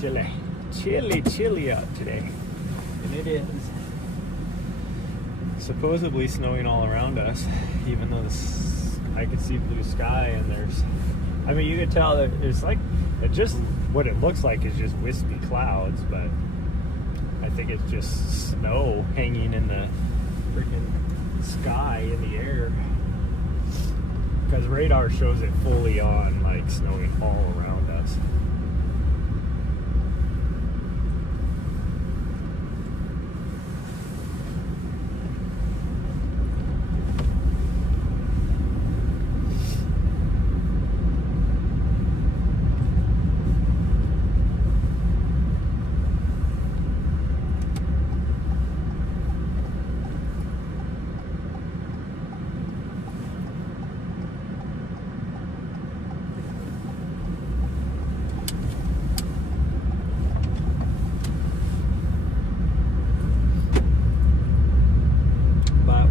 chilly out today, and it is supposedly snowing all around us, even though I could see blue sky, and I mean, you could tell that it's like, what it looks like is just wispy clouds, but I think it's just snow hanging in the freaking sky in the air, because radar shows it fully on, like snowing all around us.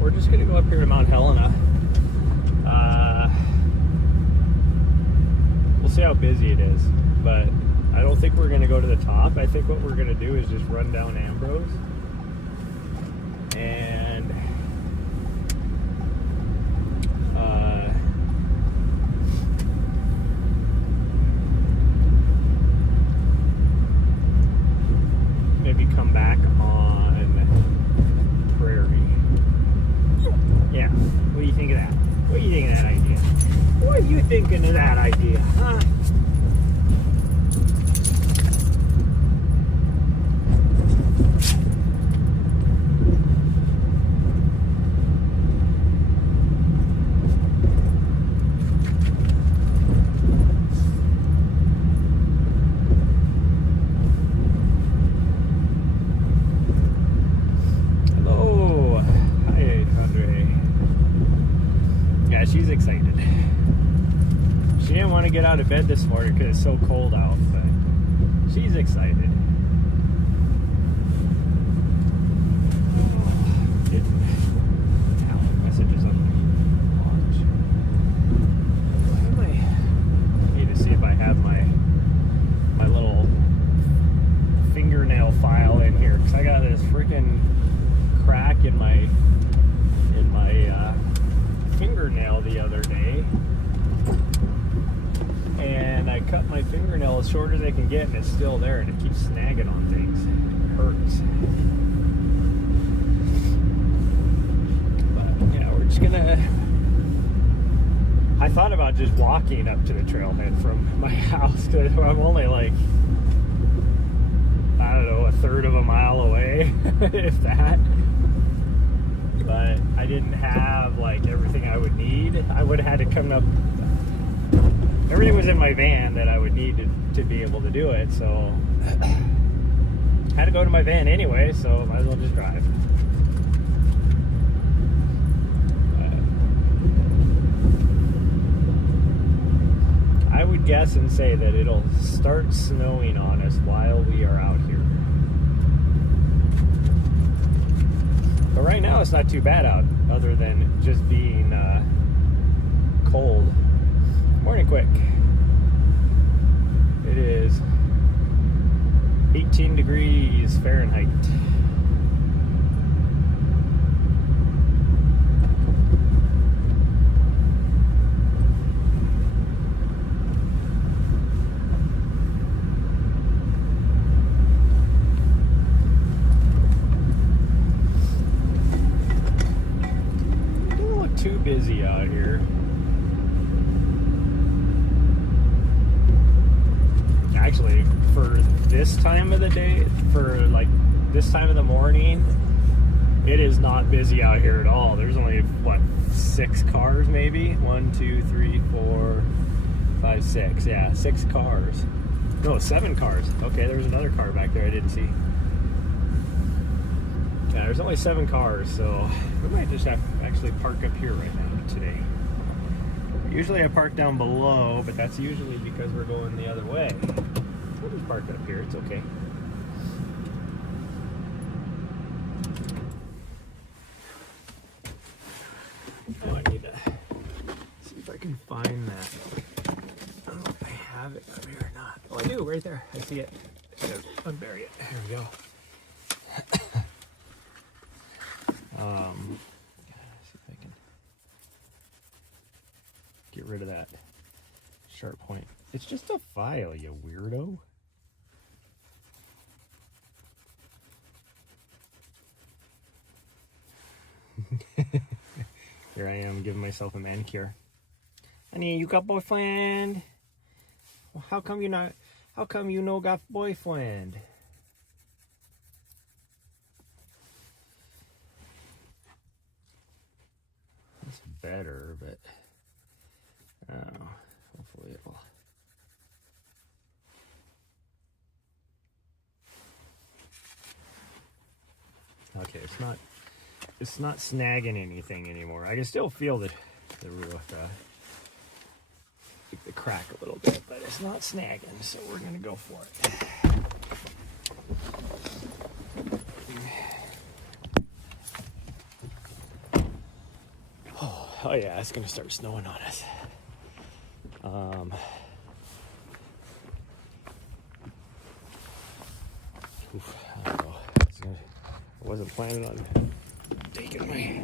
We're just gonna go up here to Mount Helena. We'll see how busy it is, but I don't think we're gonna go to the top. I think what we're gonna do is just run down Ambrose and maybe come back on Prairie. Yeah, what do you think of that? What do you think of that idea? What are you thinking of that idea, huh? She's excited. She didn't want to get out of bed this morning because it's so cold out, but she's excited. Messages on my watch. I need to see if I have my little fingernail file in here, because I got this freaking crack in my fingernail the other day, and I cut my fingernail as short as I can get, and it's still there, and it keeps snagging on things. It hurts. But yeah, we're just gonna, I thought about just walking up to the trailhead from my house, because I'm only like, I don't know, a third of a mile away, if that. But I didn't have like everything I would need. I would have had to come up. Everything was in my van that I would need to be able to do it. So I had to go to my van anyway, so might as well just drive. I would guess and say that it'll start snowing on us while we are out here. But right now it's not too bad out, other than just being cold. Morning quick. It is 18 degrees Fahrenheit. Too busy out here. Actually, for this time of the day, for like this time of the morning, it is not busy out here at all. There's only, what, 6 cars maybe? 1, 2, 3, 4, 5, 6. Yeah, 6 cars. No, 7 cars. Okay, there's another car back there I didn't see. Yeah, there's only 7 cars, so we might just have to actually park up here right now today. Usually I park down below, but that's usually because we're going the other way. We'll just park it up here, it's okay. Oh, I need to see if I can find that. I don't know if I have it up here or not. Oh, I do, right there. I see it. Unbury it. There we go. See if I can get rid of that sharp point. It's just a file, you weirdo. Here I am giving myself a manicure. Honey, you got boyfriend? Well, how come you no got boyfriend? That's better, but hopefully it'll. Okay, it's not snagging anything anymore. I can still feel the roof, the crack a little bit, but it's not snagging, so we're gonna go for it. Oh yeah, it's gonna start snowing on us. I don't know. I wasn't planning on taking my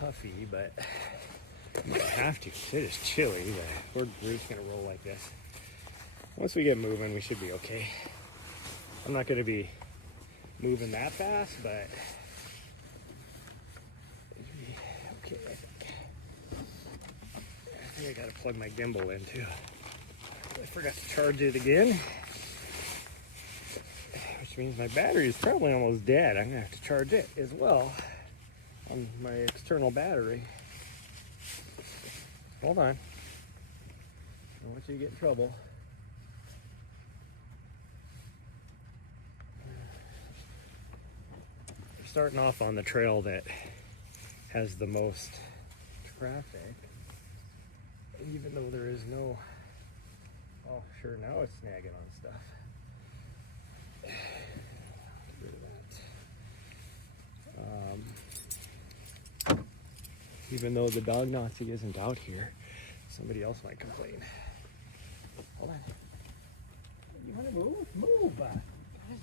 puffy, but I might have to. It is chilly. The roof's gonna roll like this. Once we get moving, we should be okay. I'm not gonna be moving that fast, but okay, I think I gotta plug my gimbal in too. I forgot to charge it again, which means my battery is probably almost dead. I'm gonna have to charge it as well on my external battery. Hold on. I don't want you to get in trouble. We're starting off on the trail that has the most traffic, even though there is no. Oh, sure, now it's snagging on stuff. Get rid of that. Even though the dog Nazi isn't out here, somebody else might complain. Hold on. You want to move? Move! Gosh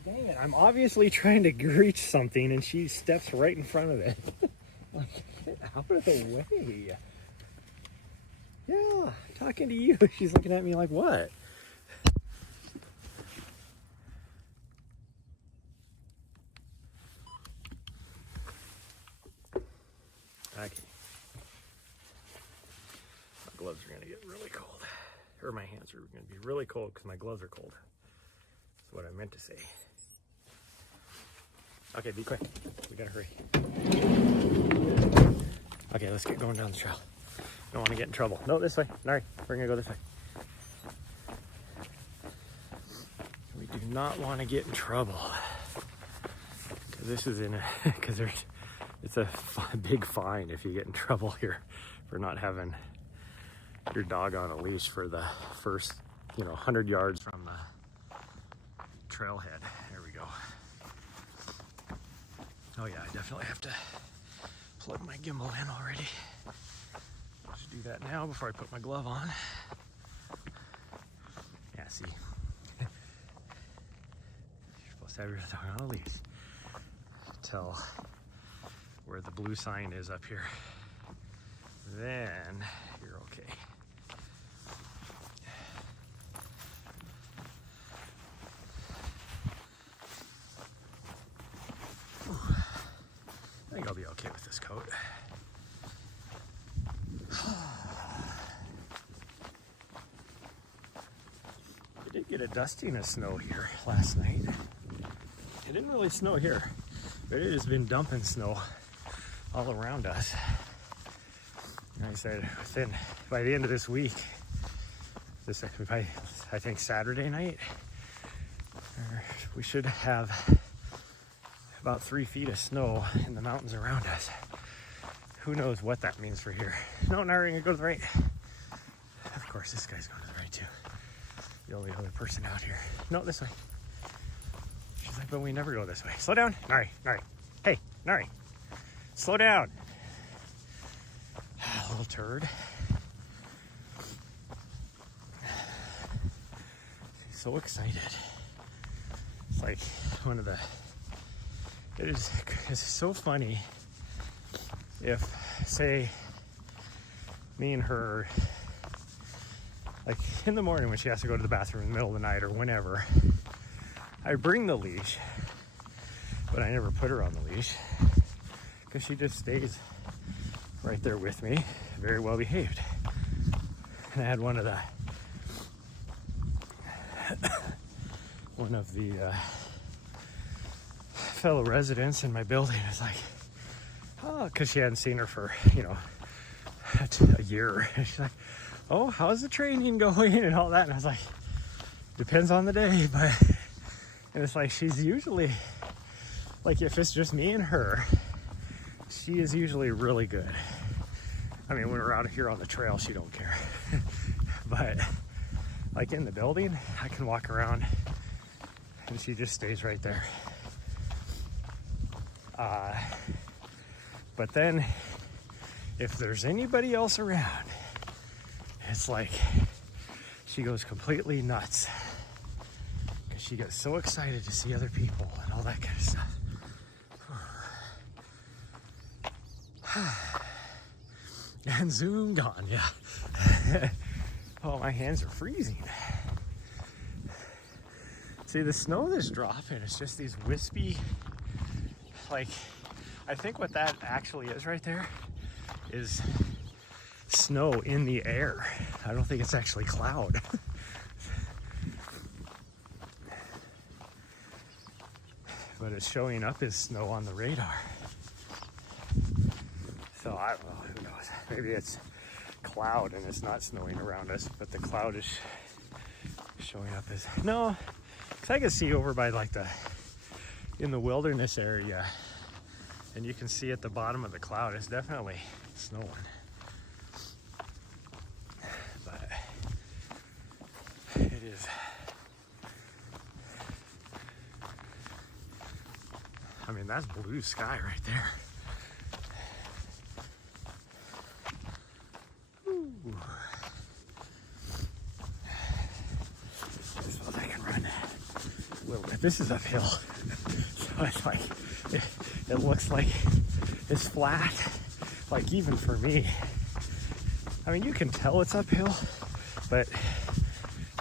dang it. I'm obviously trying to reach something and she steps right in front of it. Like, get out of the way. Yeah, talking to you. She's looking at me like, what? Okay. My gloves are going to get really cold. Or my hands are going to be really cold because my gloves are cold. That's what I meant to say. Okay, be quick. We gotta hurry. Okay, let's get going down the trail. Don't want to get in trouble. No, this way. Nahri, we're going to go this way. We do not want to get in trouble. Because this is it's a big fine if you get in trouble here for not having your dog on a leash for the first, 100 yards from the trailhead. There we go. Oh yeah, I definitely have to plug my gimbal in already. Just do that now before I put my glove on. Yeah, see. You're supposed to have your dog on a leash. Tell where the blue sign is up here. Then you're okay. I think I'll be okay with this coat. We did get a dusting of snow here last night. It didn't really snow here, but it has been dumping snow all around us. Like I said, by the end of this week, I think Saturday night, we should have about 3 feet of snow in the mountains around us. Who knows what that means for here. No, Nahri, gonna go to the right. Of course, this guy's going to the right too. The only other person out here. No, this way. She's like, but we never go this way. Slow down. Nahri. Hey, Nahri. Slow down. Little turd. so excited. It's like one of the, it's so funny if, say, me and her, like in the morning when she has to go to the bathroom in the middle of the night or whenever, I bring the leash, but I never put her on the leash because she just stays right there with me, very well behaved. And I had one of the fellow residents in my building is like, oh, because she hadn't seen her for, you know, a year. And she's like, oh, how's the training going and all that? And I was like, depends on the day, but, and it's like, she's usually, like if it's just me and her, she is usually really good. I mean, when we're out here on the trail, she don't care. But like in the building, I can walk around and she just stays right there. But then if there's anybody else around, it's like she goes completely nuts because she gets so excited to see other people and all that kind of stuff. And zoom gone, yeah. Oh, my hands are freezing. See, the snow that's dropping, it's just these wispy, like, I think what that actually is right there is snow in the air. I don't think it's actually cloud. But it's showing up as snow on the radar. So I don't know, who knows? Maybe it's cloud and it's not snowing around us, but the cloud is showing up as, no, because I can see over by like in the wilderness area, and you can see at the bottom of the cloud, it's definitely snowing. But it is, I mean, that's blue sky right there. Ooh. I suppose I can run a little bit. This is uphill. So it's like, it looks like it's flat, like even for me. I mean, you can tell it's uphill, but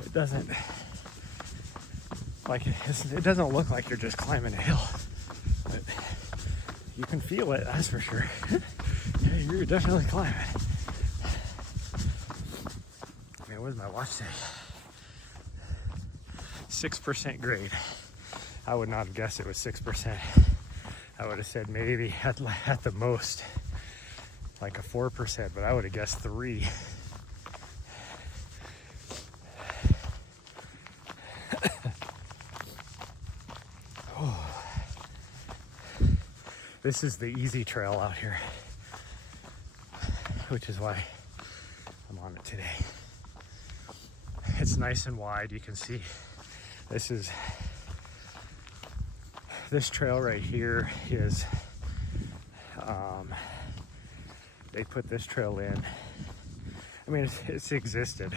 it doesn't, like it doesn't look like you're just climbing a hill. But you can feel it, that's for sure. You're definitely climbing. Man, what does my watch say? 6% grade. I would not have guessed it was 6%. I would have said maybe at the most like a 4%, but I would have guessed 3. Oh. This is the easy trail out here, which is why I'm on it today. It's nice and wide. You can see this trail right here is, they put this trail in. I mean, it's existed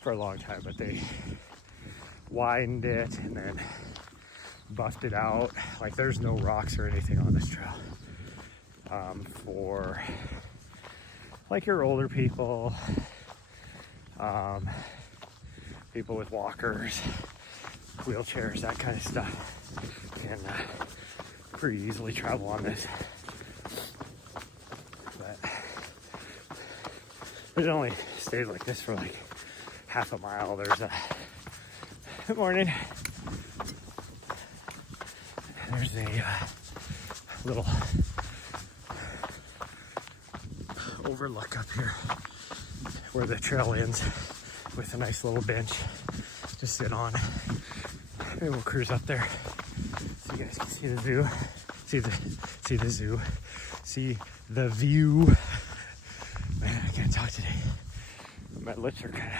for a long time, but they widened it and then buffed it out. Like there's no rocks or anything on this trail. For like your older people, people with walkers, wheelchairs, that kind of stuff can pretty easily travel on this. But it only stays like this for like half a mile. There's a, good morning. There's a little overlook up here where the trail ends with a nice little bench to sit on. Maybe we'll cruise up there so you guys can see the zoo. See the zoo. See the view. Man, I can't talk today. My lips are kind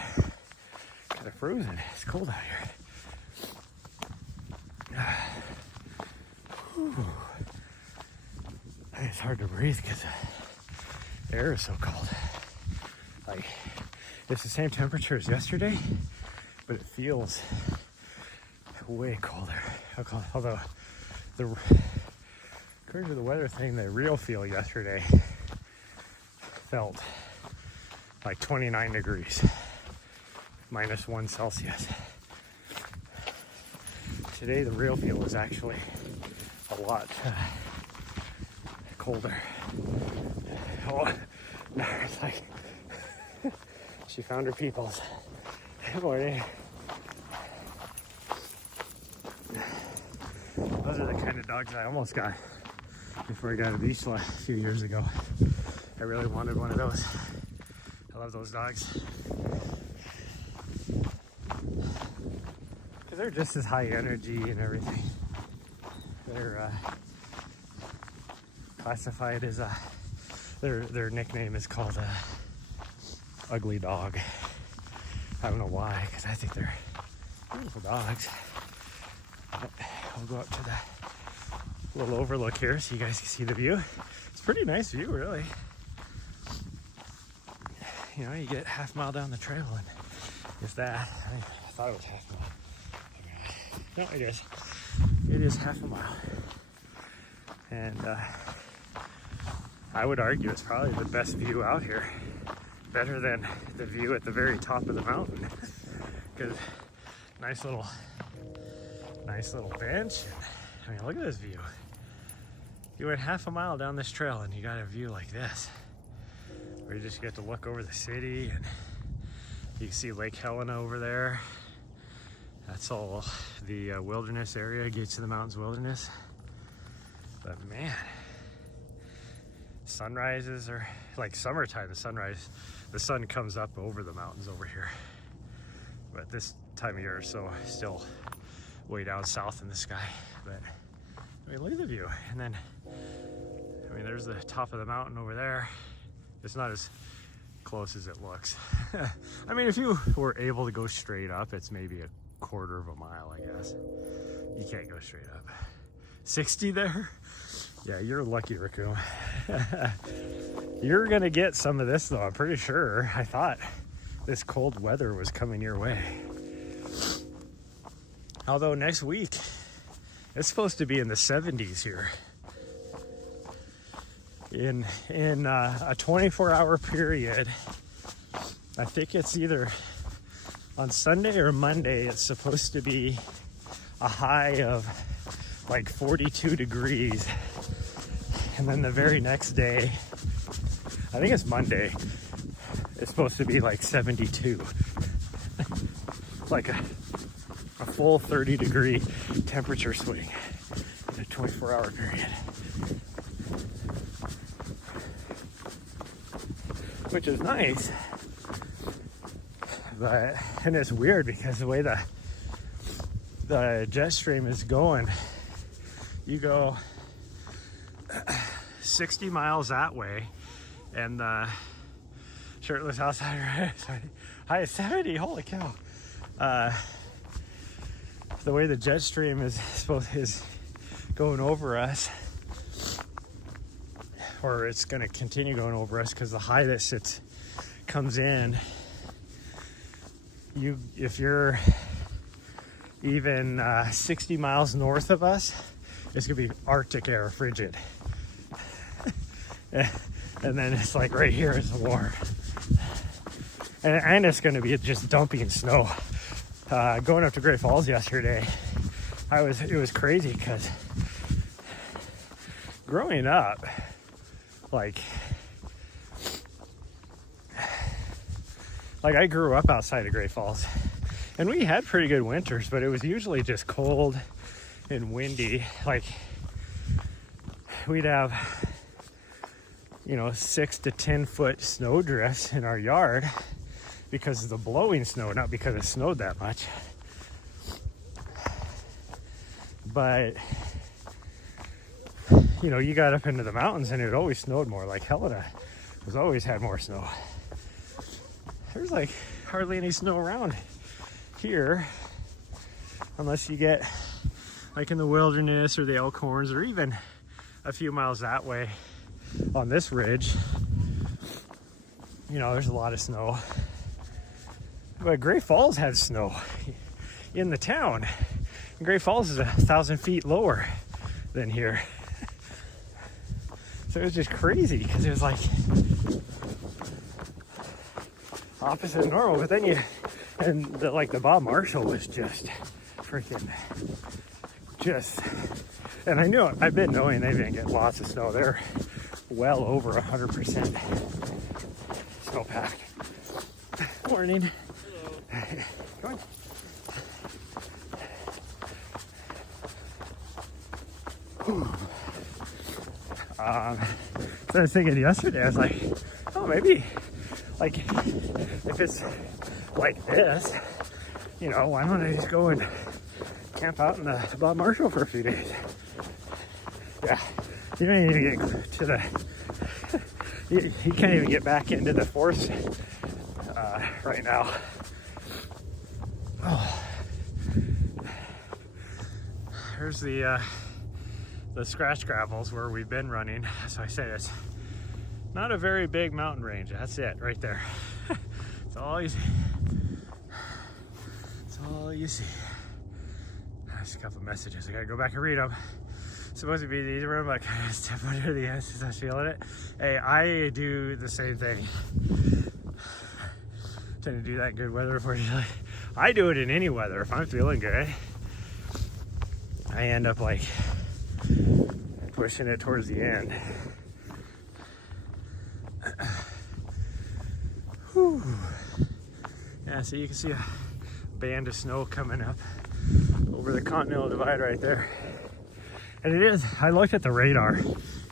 of frozen. It's cold out here. Whew. It's hard to breathe because the air is so cold. Like, it's the same temperature as yesterday, but it feels way colder. Although according to the weather thing, the real feel yesterday felt like 29 degrees, -1 Celsius. Today, the real feel is actually a lot colder. Oh, now it's like she found her peoples. Good morning. Those are the kind of dogs I almost got before I got a Vizsla a few years ago. I really wanted one of those. I love those dogs. Because they're just as high energy and everything. They're classified as their nickname is called Ugly Dog. I don't know why, because I think they're beautiful dogs. But we'll go up to the little overlook here so you guys can see the view. It's a pretty nice view, really. You know, you get half a mile down the trail and if that, I thought it was half a mile. No, it is. It is half a mile. And I would argue it's probably the best view out here. Better than the view at the very top of the mountain. Because nice little bench. I mean, look at this view. You went half a mile down this trail and you got a view like this, where you just get to look over the city and you can see Lake Helena over there. That's all the wilderness area, Gates of the Mountains Wilderness. But man, sunrises are like summertime. The sun comes up over the mountains over here. But this time of year, so still way down south in the sky. But I mean, look at the view. And then, I mean, there's the top of the mountain over there. It's not as close as it looks. I mean, if you were able to go straight up, it's maybe a quarter of a mile, I guess. You can't go straight up. 60 there? Yeah, you're a lucky raccoon. You're gonna get some of this though, I'm pretty sure. I thought this cold weather was coming your way. Although next week, it's supposed to be in the 70s here. In a 24-hour period, I think it's either on Sunday or Monday, it's supposed to be a high of like 42 degrees. And then the very next day, I think it's Monday, it's supposed to be like 72. Like a full 30-degree temperature swing in a 24-hour period. Which is nice. And it's weird because the way the jet stream is going, you go 60 miles that way and the shirtless outsider high at 70. Holy cow. The way the jet stream is going over us, or it's going to continue going over us because the high that comes in, if you're even 60 miles north of us, it's going to be Arctic air, frigid. And then it's like right here is warm. And it's going to be just dumping snow. Going up to Great Falls yesterday, it was crazy because growing up, like I grew up outside of Great Falls and we had pretty good winters, but it was usually just cold and windy. Like we'd have, 6 to 10 foot snow drifts in our yard because of the blowing snow, not because it snowed that much. But you got up into the mountains and it always snowed more. Like Helena has always had more snow. There's like hardly any snow around here unless you get like in the wilderness or the Elkhorns or even a few miles that way on this ridge. There's a lot of snow. But Great Falls had snow in the town. And Great Falls is 1,000 feet lower than here. So it was just crazy because it was like opposite normal. But then the Bob Marshall was just freaking and I've been knowing they didn't get lots of snow. They're well over 100% snowpack. Morning. Hello. So I was thinking yesterday, I was like, oh, maybe like if it's like this, you know, why don't I just go and camp out in the Bob Marshall for a few days? Yeah, you don't even get to the, you can't even get back into the forest right now. Oh, here's the scratch gravels where we've been running. So I say it's not a very big mountain range. That's it right there. It's all you see. It's all you see. There's a couple messages. I gotta go back and read them. Supposed to be the easy room, but I kind of step under the ice as I was feeling it. Hey, I do the same thing. Tend to do that in good weather for you. I do it in any weather. If I'm feeling good, I end up like pushing it towards the end. Whew. Yeah, so you can see a band of snow coming up over the Continental Divide right there. And it is, I looked at the radar,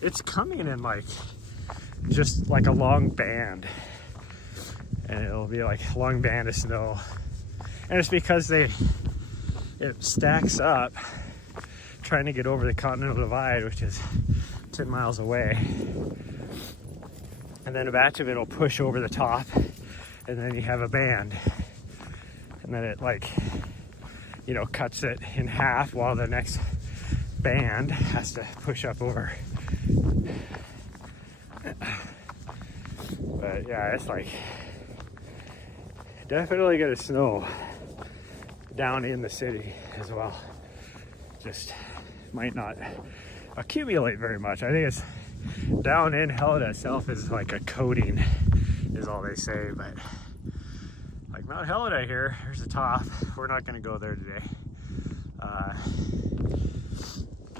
it's coming in like, just like a long band. And it'll be like a long band of snow. And it's because it stacks up trying to get over the Continental Divide, which is 10 miles away. And then a batch of it will push over the top, and then you have a band. And then it like, you know, cuts it in half while the next band has to push up over. But yeah, it's like definitely gonna snow down in the city as well. Just might not accumulate very much. I think it's down in Helena itself is like a coating is all they say, but like Mount Helena here, here's the top. We're not gonna go there today.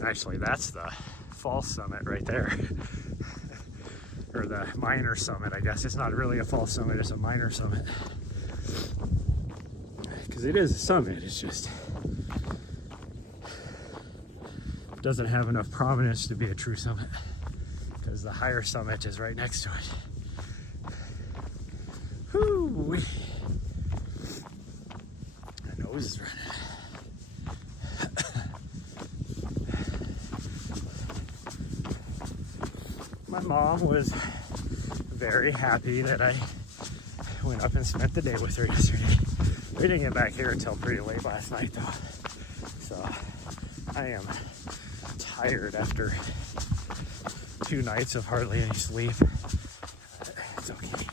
Actually, that's the false summit right there. Or the minor summit, I guess. It's not really a false summit, it's a minor summit. Because it is a summit, it's just doesn't have enough prominence to be a true summit. Because the higher summit is right next to it. Whoo! My nose is running. My mom was very happy that I went up and spent the day with her yesterday. We didn't get back here until pretty late last night though. So I am tired after 2 nights of hardly any sleep. It's okay.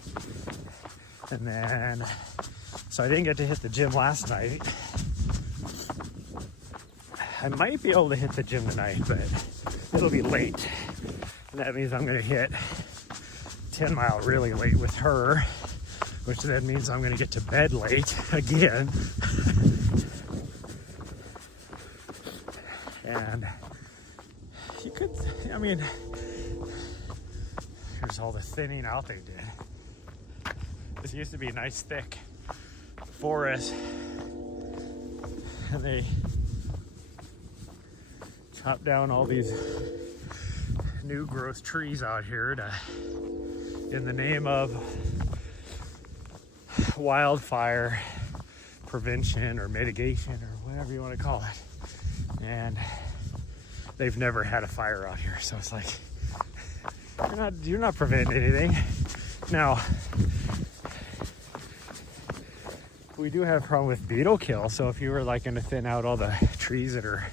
And then, so I didn't get to hit the gym last night. I might be able to hit the gym tonight, but it'll be late. And that means I'm gonna hit 10 Mile really late with her, which then means I'm gonna get to bed late again. And you could, I mean, here's all the thinning out they did. This used to be a nice thick forest, and they chopped down all these new growth trees out here in the name of wildfire prevention or mitigation or whatever you want to call it. And they've never had a fire out here, so it's like you're not preventing anything. Now we do have a problem with beetle kill, so if you were like going to thin out all the trees that are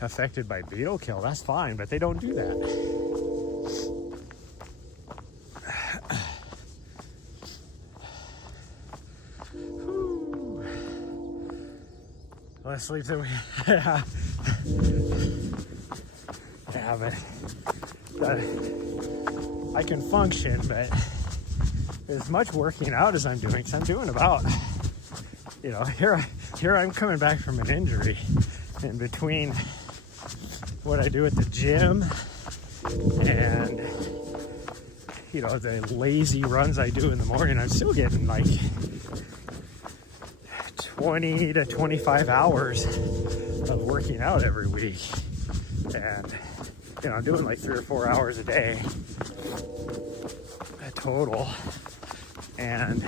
affected by beetle kill, that's fine, but they don't do that. less sleep than we yeah, but I can function, but as much working out as I'm doing, because I'm doing about, you know, here I'm coming back from an injury, and between what I do at the gym and, you know, the lazy runs I do in the morning, I'm still getting like 20 to 25 hours of working out every week. And, you know, I'm doing like 3 or 4 hours a day total. And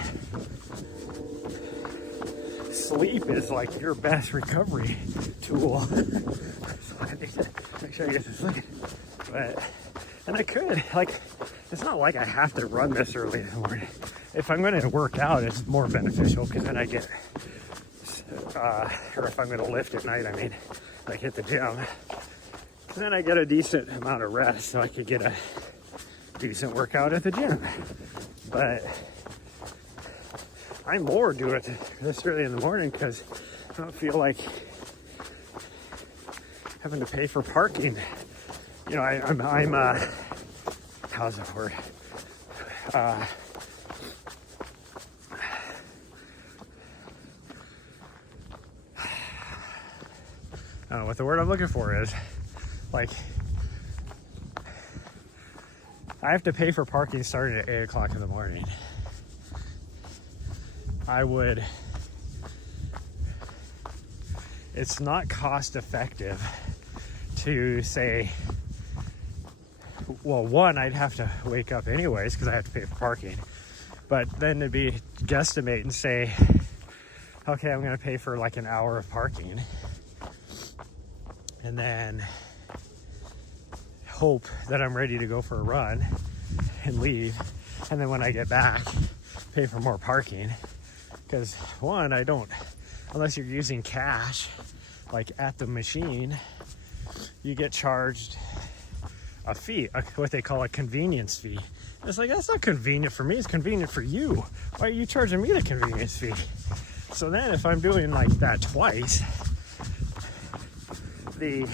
sleep is like your best recovery tool. So I need to make sure I get to sleep. But, and I could, like, it's not like I have to run this early in the morning. If I'm going to work out, it's more beneficial because then I get, or if I'm going to lift at night, I mean, like hit the gym, then I get a decent amount of rest so I could get a decent workout at the gym. But I'm more doing it this early in the morning because I don't feel like having to pay for parking. You know, I'm how's that word? I don't know what the word I'm looking for is. Like, I have to pay for parking starting at 8 o'clock in the morning. It's not cost effective to say, well, one, I'd have to wake up anyways because I have to pay for parking. But then to be guesstimate and say, okay, I'm going to pay for like an hour of parking and then hope that I'm ready to go for a run and leave. And then when I get back, pay for more parking. Because one, I don't, unless you're using cash, like at the machine, you get charged a fee, what they call a convenience fee. And it's like, that's not convenient for me, it's convenient for you. Why are you charging me the convenience fee? So then if I'm doing like that twice, the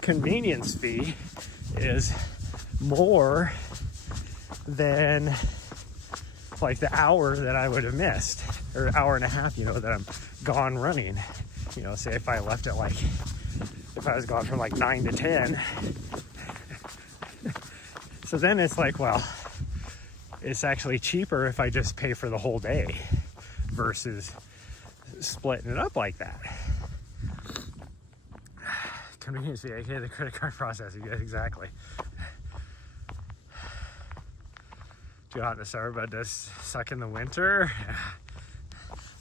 convenience fee is more than like the hour that I would have missed, or hour and a half, you know, that I'm gone running. You know, say if I left it like, if I was gone from like 9 to 10. So then it's like, well, it's actually cheaper if I just pay for the whole day versus splitting it up like that. Convenience fee, aka the credit card processing, yeah, exactly. Too hot in the summer, but does suck in the winter.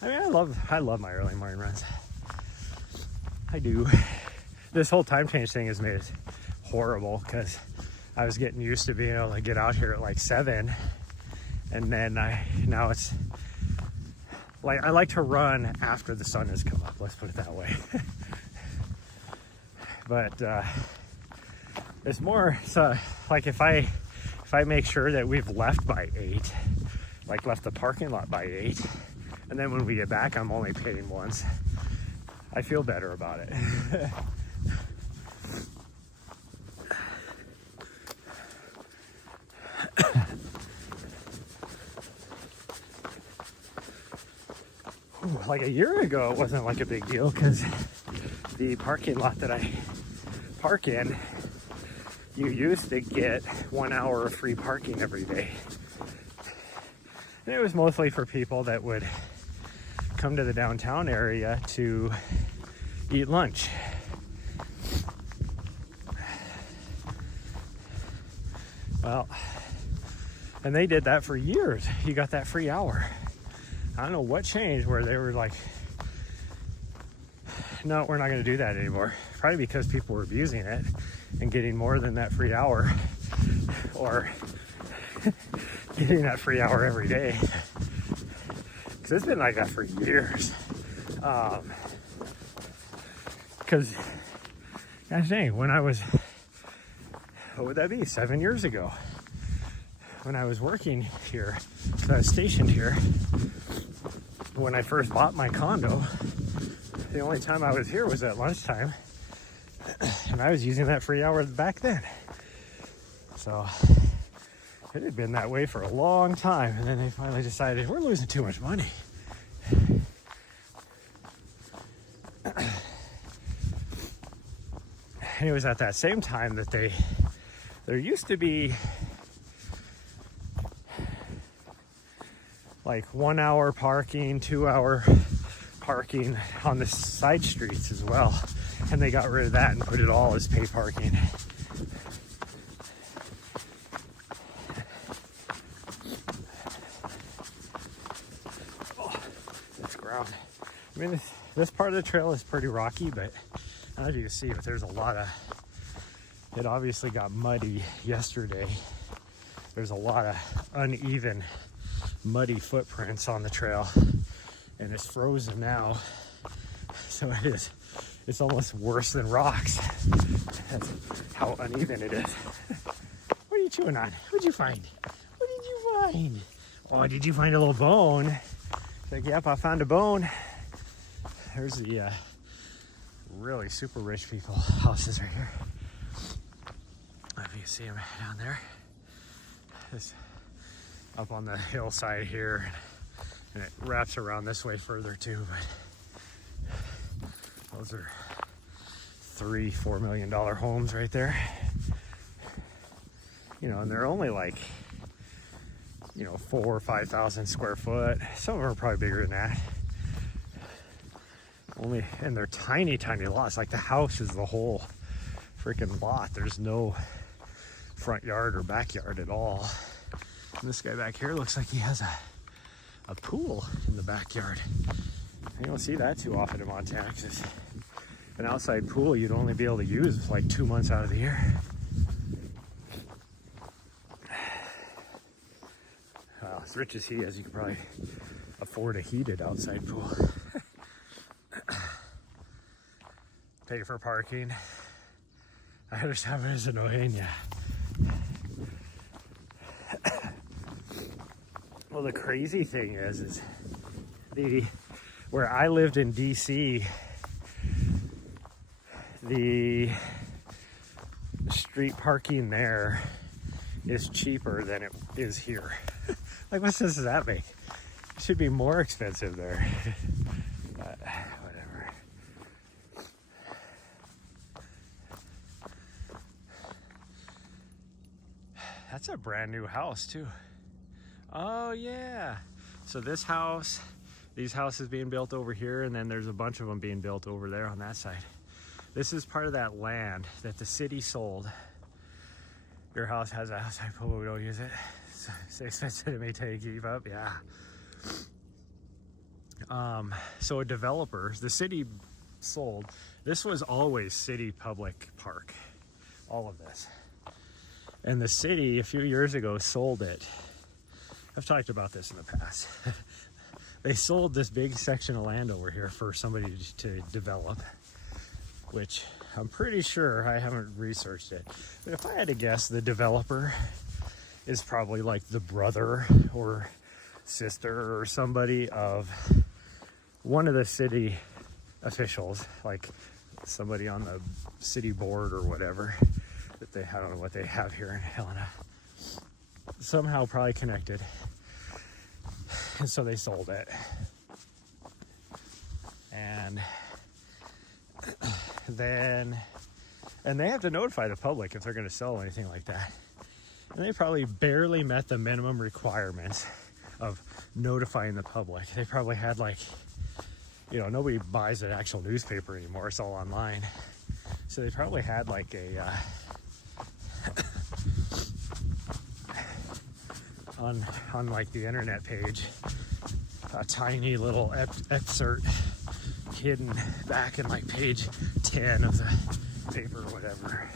I mean, I love my early morning runs. I do. This whole time change thing has made it horrible because I was getting used to being able to get out here at like 7, and then now it's like I like to run after the sun has come up. Let's put it that way. But it's more so like if I make sure that we've left by 8, like left the parking lot by 8, and then when we get back, I'm only paying once, I feel better about it. Like a year ago, it wasn't like a big deal because the parking lot that I park in, you used to get 1 hour of free parking every day. And it was mostly for people that would come to the downtown area to eat lunch. Well, and they did that for years. You got that free hour. I don't know what changed where they were like, no, we're not going to do that anymore. Probably because people were abusing it and getting more than that free hour, or getting that free hour every day. Because it's been like that for years. Because, gosh dang, when I was, what would that be, 7 years ago? When I was working here, so I was stationed here. When I first bought my condo, the only time I was here was at lunchtime, and I was using that free hour back then. So it had been that way for a long time, and then they finally decided we're losing too much money. And it was at that same time that there used to be like 1 hour parking, 2 hour parking on the side streets as well. And they got rid of that and put it all as pay parking. Oh, this ground. I mean, this part of the trail is pretty rocky, but I don't know if you can see, but there's a lot of, it obviously got muddy yesterday. There's a lot of uneven, muddy footprints on the trail, and it's frozen now. So it's almost worse than rocks. That's how uneven it is. What are you chewing on? What'd you find? What did you find? Oh, did you find a little bone? It's like, yep, I found a bone. There's the really super rich people houses right here. I don't know if you can see them down there. This up on the hillside here, and it wraps around this way further too, but those are $3-4 million homes right there. You know, and they're only like, you know, 4,000 or 5,000 square foot. Some of them are probably bigger than that. Only, and they're tiny, tiny lots. Like the house is the whole freaking lot. There's no front yard or backyard at all. And this guy back here looks like he has a pool in the backyard. You don't see that too often in Montana, because an outside pool you'd only be able to use like 2 months out of the year. Well, as rich as he is, you could probably afford a heated outside pool. Pay for parking. I understand it is annoying, yeah. Well, the crazy thing is where I lived in DC, the street parking there is cheaper than it is here. Like, what sense does that make? It should be more expensive there. But whatever. That's a brand new house too. Oh yeah. So this house, these houses being built over here, and then there's a bunch of them being built over there on that side. This is part of that land that the city sold. Your house has a outside pool, we don't use it. It's expensive to maintain, keep up, yeah. So a developer, the city sold, this was always city public park, all of this. And the city a few years ago sold it. I've talked about this in the past. They sold this big section of land over here for somebody to develop, which I'm pretty sure, I haven't researched it, but if I had to guess, the developer is probably like the brother or sister or somebody of one of the city officials, like somebody on the city board or whatever, that they, I don't know what they have here in Helena. Somehow probably connected. And so they sold it. And then, and they have to notify the public if they're going to sell anything like that. And they probably barely met the minimum requirements of notifying the public. They probably had like, you know, nobody buys an actual newspaper anymore. It's all online. So they probably had like a, on like the internet page, a tiny little excerpt hidden back in like page 10 of the paper or whatever,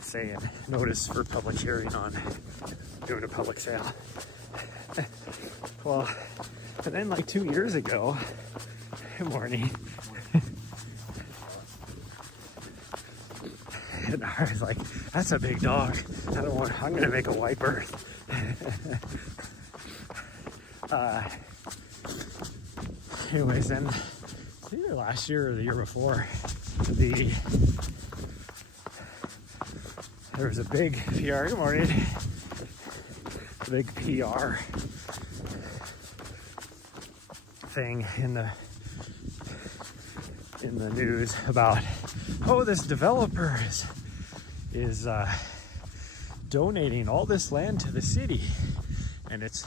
saying notice for public hearing on doing a public sale. Well, and then like 2 years ago, good morning, and I was like, that's a big dog. I don't want, I'm gonna make a white birth. Anyways, then either last year or the year before, there was a big PR, good morning, a big PR thing in the news about, oh, this developer is donating all this land to the city, and it's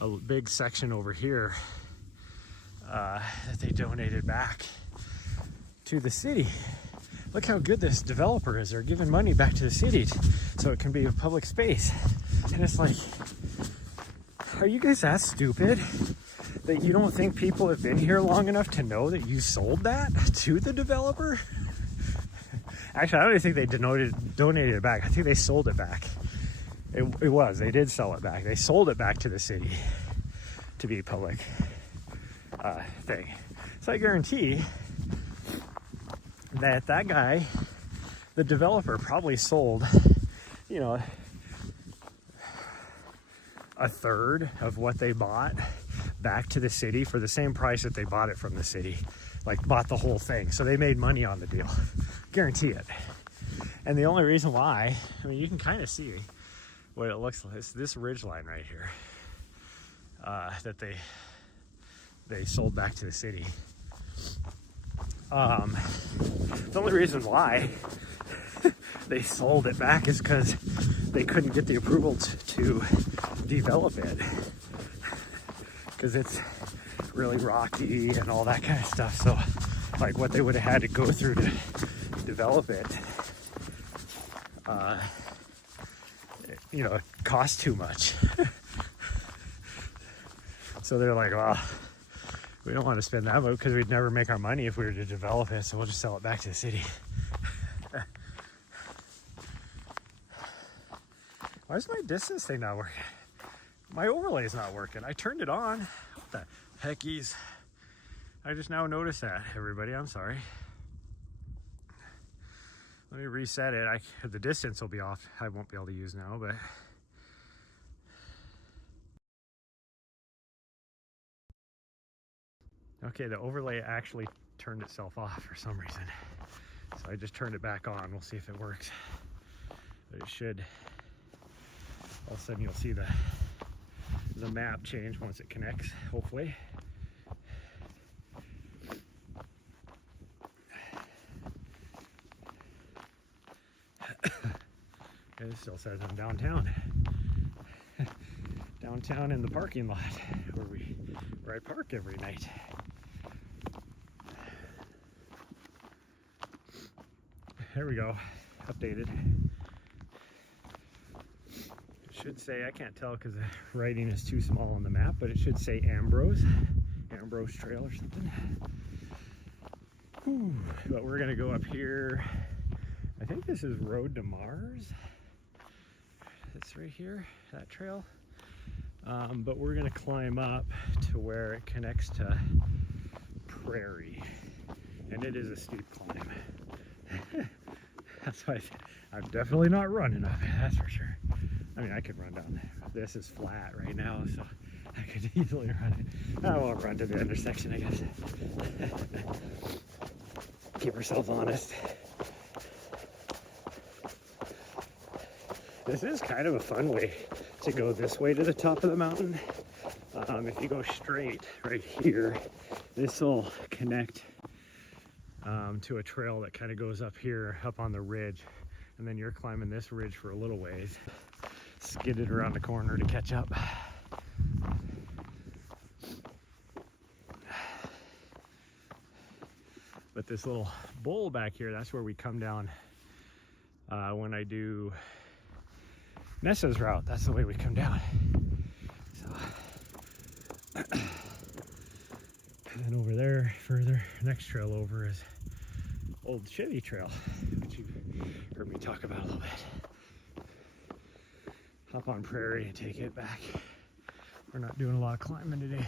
a big section over here that they donated back to the city. Look how good this developer is. They're giving money back to the city so it can be a public space. And it's like, are you guys that stupid that you don't think people have been here long enough to know that you sold that to the developer? Actually, I don't even think they donated it back. I think they sold it back. They did sell it back. They sold it back to the city to be a public thing. So I guarantee that guy, the developer, probably sold, you know, a third of what they bought back to the city for the same price that they bought it from the city. Like, bought the whole thing. So they made money on the deal. Guarantee it. And the only reason why, I mean, you can kind of see what it looks like. It's this ridge line right here that they sold back to the city. The only reason why they sold it back is because they couldn't get the approval to develop it, because it's really rocky and all that kind of stuff. So like what they would have had to go through to develop it, you know, it cost too much. So they're like, well, we don't want to spend that much because we'd never make our money if we were to develop it, so we'll just sell it back to the city. Why is my distance thing not working? My overlay is not working. I turned it on. What the heckies? I just now noticed that, everybody. I'm sorry. Let me reset it. The distance will be off. I won't be able to use now, but... Okay, the overlay actually turned itself off for some reason. So I just turned it back on. We'll see if it works. But it should. All of a sudden you'll see the map change once it connects, hopefully. It still says I'm downtown. Downtown in the parking lot where I park every night. There we go, updated. It should say, I can't tell because the writing is too small on the map, but it should say Ambrose Trail or something. Whew. But we're gonna go up here. I think this is Road to Mars. It's right here, that trail. But we're gonna climb up to where it connects to Prairie. And it is a steep climb. That's why I'm definitely not running up it, that's for sure. I mean, I could run down there. This is flat right now, so I could easily run it. I won't run to the intersection, I guess. Keep yourself honest. This is kind of a fun way to go this way to the top of the mountain. If you go straight right here, this will connect to a trail that kind of goes up here, up on the ridge, and then you're climbing this ridge for a little ways, skidded around the corner to catch up. But this little bowl back here, that's where we come down when I do Nessa's route. That's the way we come down. So, and then over there, further, next trail over is Old Chevy Trail, which you've heard me talk about a little bit. Hop on Prairie and take it back. We're not doing a lot of climbing today.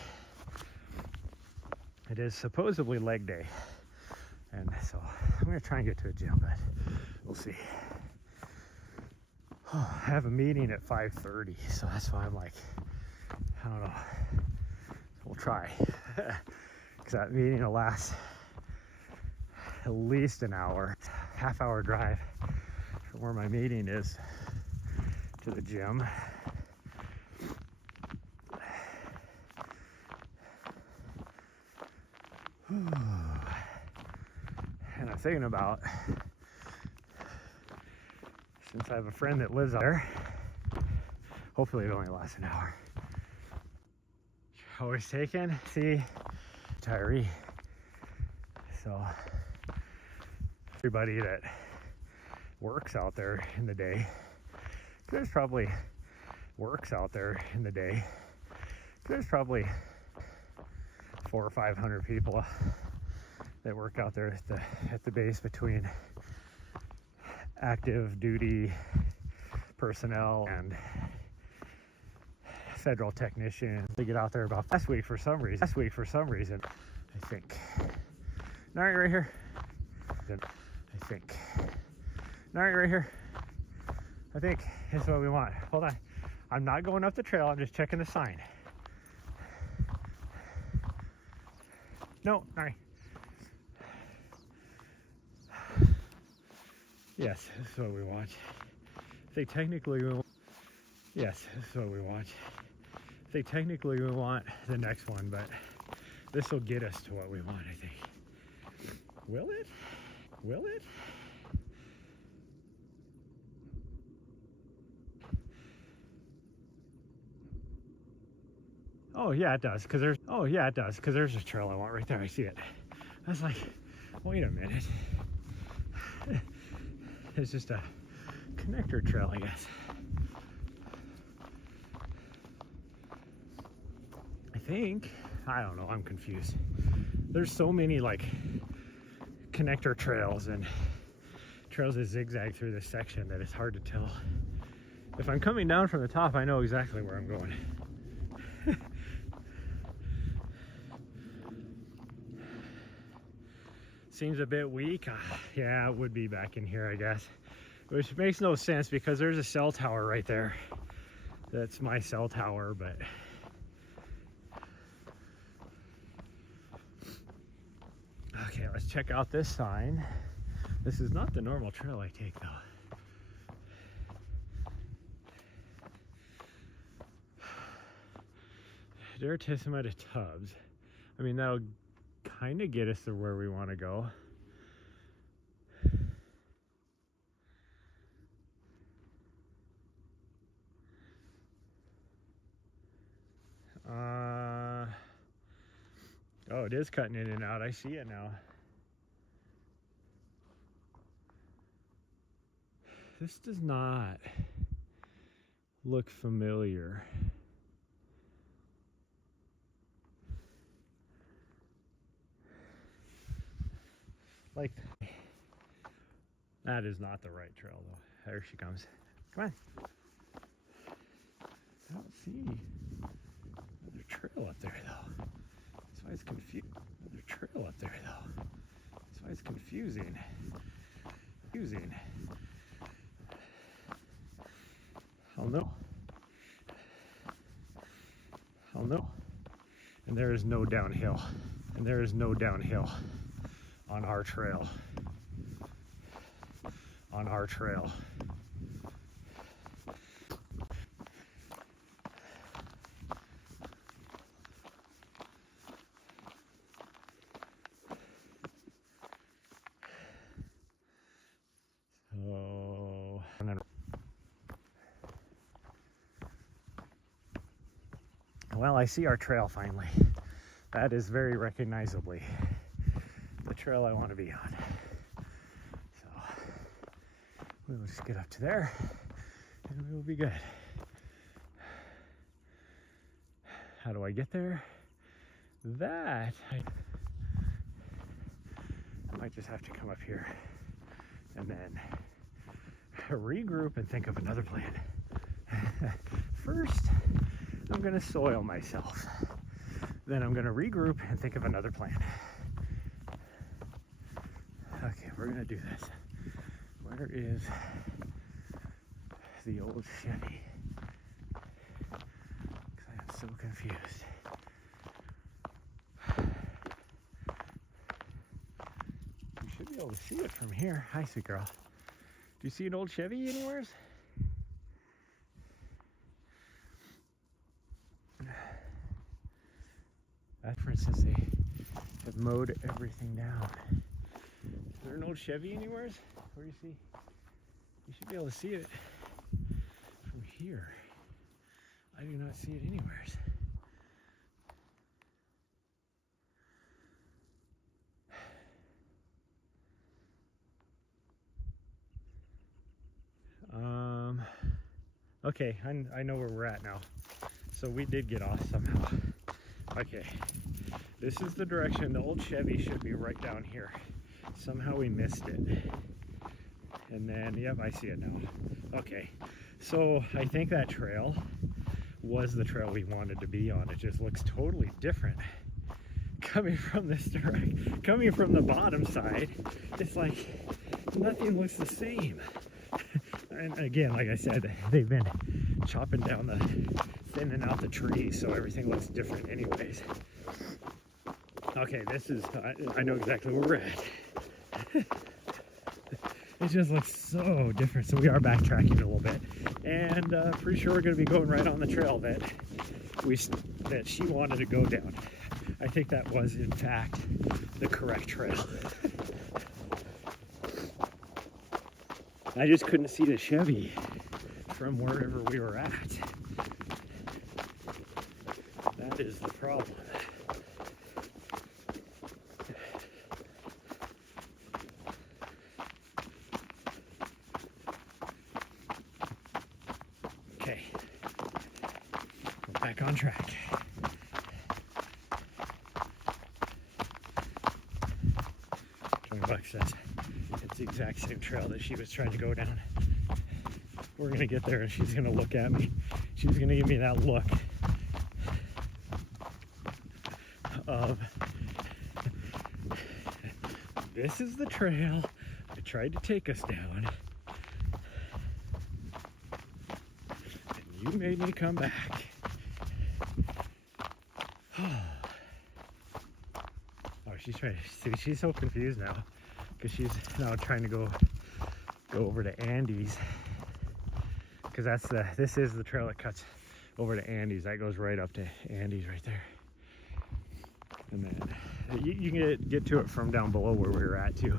It is supposedly leg day, and so I'm gonna try and get to a gym, but we'll see. Oh, I have a meeting at 5:30, so that's why I'm like, I don't know. We'll try. because that meeting will last at least an hour. Half-hour drive from where my meeting is to the gym. And I'm thinking about, since I have a friend that lives out there, hopefully it only lasts an hour. Always taken, see, Nahri. So everybody that works out there in the day, there's probably 400 or 500 people that work out there at the base, between active duty personnel and federal technicians. They get out there about last week for some reason, I think. Nahri right here. Nahri right here. I think is what we want. Hold on. I'm not going up the trail, I'm just checking the sign. No, Nahri. Yes, this is what we want. I think technically we want. Yes, this is what we want. I think technically we want the next one, but this will get us to what we want, I think. Will it? Will it? Oh yeah, it does. Cause there's there's a trail I want right there. I see it. I was like, wait a minute. It's just a connector trail, I guess. I don't know, I'm confused. There's so many like connector trails and trails that zigzag through this section that it's hard to tell. If I'm coming down from the top, I know exactly where I'm going. Seems a bit weak. Yeah, it would be back in here, I guess. Which makes no sense because there's a cell tower right there. That's my cell tower, but okay, let's check out this sign. This is not the normal trail I take though. Derritissima to Tubbs. I mean, that'll kind of get us to where we want to go. Oh, it is cutting in and out. I see it now. This does not look familiar. Like, that is not the right trail though. There she comes. Come on. I don't see another trail up there though. That's why it's confusing. Another trail up there though. That's why it's confusing. I'll know. And there is no downhill. On our trail. So, well, I see our trail finally. That is very recognizably the trail I want to be on. So we will just get up to there and we will be good. How do I get there? That I might just have to come up here and then regroup and think of another plan. First, I'm gonna soil myself. Then I'm gonna regroup and think of another plan. Okay, we're gonna do this. Where is the old Chevy? Because I am so confused. able to see it from here. Hi, sweet girl. Do you see an old Chevy anywhere? That, for instance, they have mowed everything down. Is there an old Chevy anywhere? Where do you see? You should be able to see it from here. I do not see it anywhere. Okay, I know where we're at now. So we did get off somehow. Okay, this is the direction. The old Chevy should be right down here. Somehow we missed it. And then, yep, I see it now. Okay, so I think that trail was the trail we wanted to be on. It just looks totally different. Coming from this direction, coming from the bottom side, it's like nothing looks the same. And again, like I said, they've been chopping down thinning out the trees, so everything looks different anyways. Okay, this is, I know exactly where we're at. It just looks so different. So we are backtracking a little bit, and pretty sure we're going to be going right on the trail that she wanted to go down. I think that was, in fact, the correct trail. I just couldn't see the Chevy from wherever we were at. That is the problem. Okay, we're back on track. $20 says it's the exact same trail that she was trying to go down. We're gonna get there and she's gonna look at me. She's gonna give me that look of, this is the trail that tried to take us down, and you made me come back. Oh, she's trying to see, she's so confused now because she's now trying to go over to Andy's, because this is the trail that cuts over to Andy's. That goes right up to Andy's right there. And then you can get to it from down below where we were at too.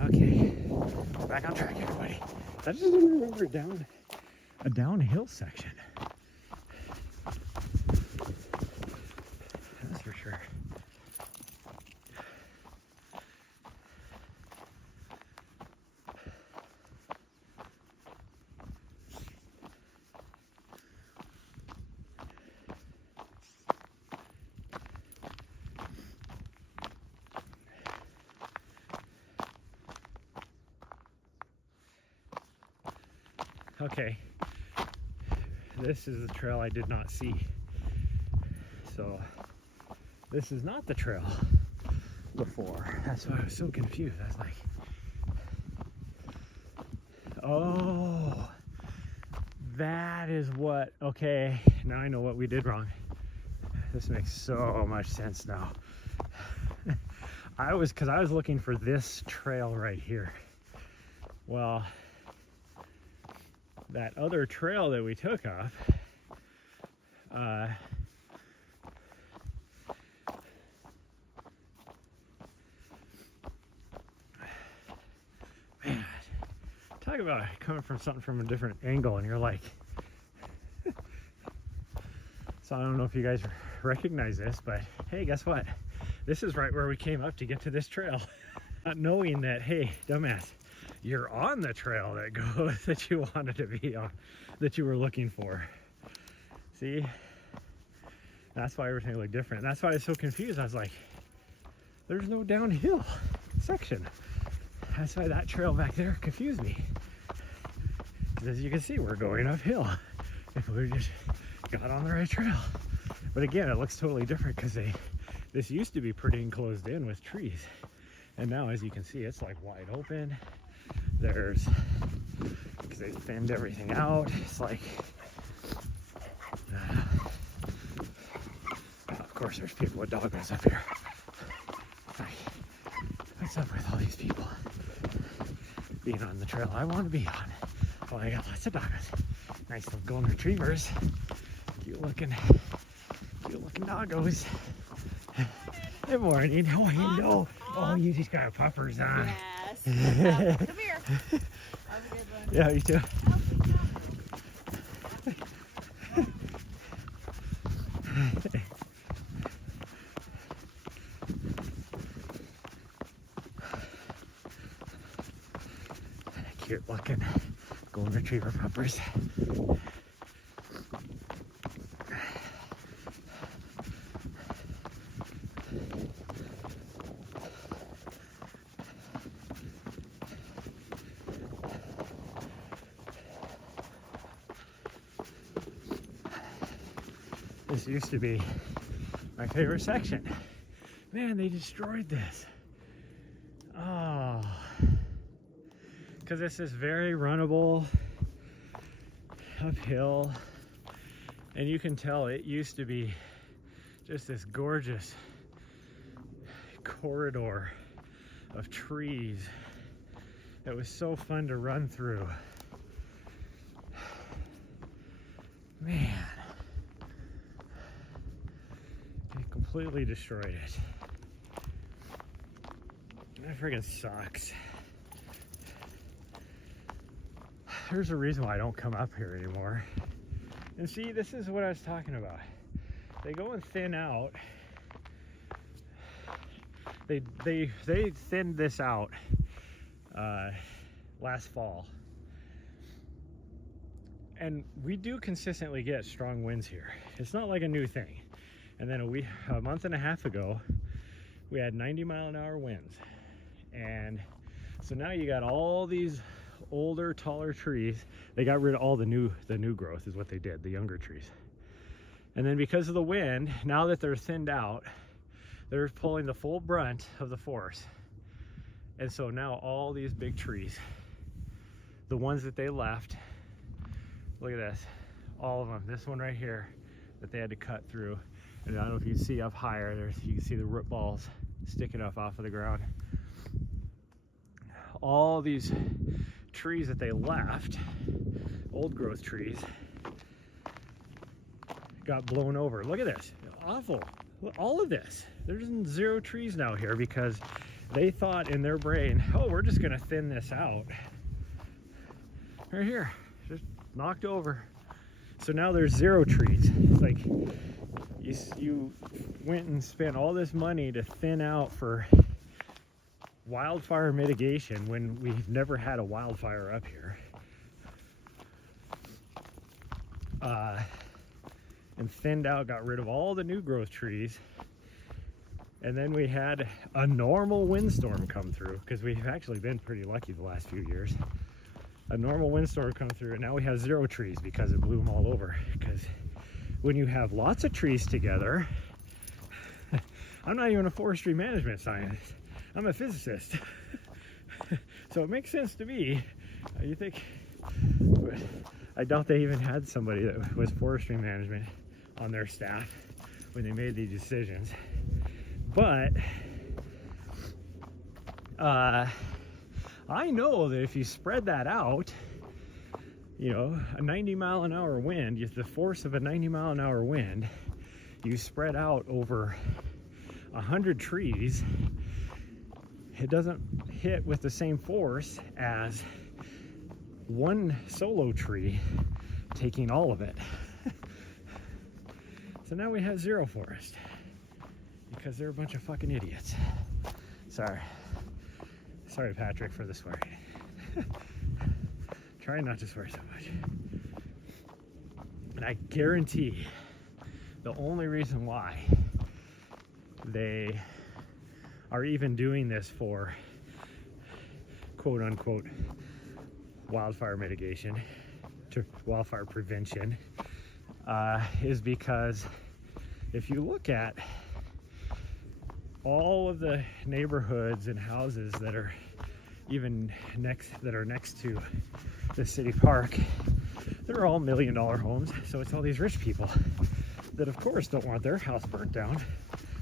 Okay, back on track, everybody. I just remember a downhill section. That's for sure. Okay, this is the trail I did not see. So this is not the trail before. That's why I was so confused. I was like, oh, that is what, okay, now I know what we did wrong. This makes so much sense now. Because I was looking for this trail right here. Well, that other trail that we took off, man, talk about coming from something from a different angle, and you're like, so I don't know if you guys recognize this, but hey, guess what? This is right where we came up to get to this trail. Not knowing that, hey, dumbass, you're on the trail that goes that you wanted to be on, that you were looking for. See, that's why everything looked different. That's why I was so confused. I was like, there's no downhill section. That's why that trail back there confused me. As you can see, we're going uphill. If we just got on the right trail. But again, it looks totally different because this used to be pretty enclosed in with trees. And now, as you can see, it's like wide open. Because they thinned everything out. It's like, course, there's people with doggos up here. Like, what's up with all these people being on the trail I want to be on? Well, I got lots of doggos. Nice little golden retrievers. Cute looking doggos. Good morning. How are you? No. Oh, you just got puppers on. Yes. Come here. Have a good one. Yeah, you too. Cute looking golden retriever puppers. This used to be my favorite section. Man, they destroyed this. Oh, because this is very runnable uphill, and you can tell it used to be just this gorgeous corridor of trees that was so fun to run through. Man, they completely destroyed it. That friggin' sucks. There's a reason why I don't come up here anymore. And see, this is what I was talking about. They go and thin out. They thinned this out last fall. And we do consistently get strong winds here. It's not like a new thing. And then a month and a half ago, we had 90-mile-an-hour winds. And so now you got all these older, taller trees. They got rid of all the new growth is what they did, the younger trees. And then because of the wind, now that they're thinned out, they're pulling the full brunt of the force. And so now all these big trees, the ones that they left, look at this, all of them. This one right here that they had to cut through. And I don't know if you see up higher, you can see the root balls sticking up off of the ground. All these trees that they left, old growth trees, got blown over. Look at this, awful. All of this, there's 0 trees now here because they thought in their brain, oh, we're just gonna thin this out. Right here, just knocked over. So now there's 0 trees. It's like you went and spent all this money to thin out for wildfire mitigation when we've never had a wildfire up here. And thinned out, got rid of all the new growth trees. And then we had a normal windstorm come through, because we've actually been pretty lucky the last few years. A normal windstorm come through, and now we have 0 trees because it blew them all over. Because when you have lots of trees together, I'm not even a forestry management scientist, I'm a physicist. So it makes sense to me. You think, I doubt they even had somebody that was forestry management on their staff when they made these decisions. But I know that if you spread that out, you know, a 90-mile-an-hour wind, the force of a 90-mile-an-hour wind, you spread out over 100 trees, it doesn't hit with the same force as one solo tree taking all of it. So now we have 0 forest because they're a bunch of fucking idiots. Sorry, Patrick, for the swearing. Try not to swear so much. And I guarantee the only reason why they are even doing this for quote unquote wildfire mitigation, to wildfire prevention, is because if you look at all of the neighborhoods and houses that are next to the city park, they're all $1 million homes. So it's all these rich people that of course don't want their house burnt down.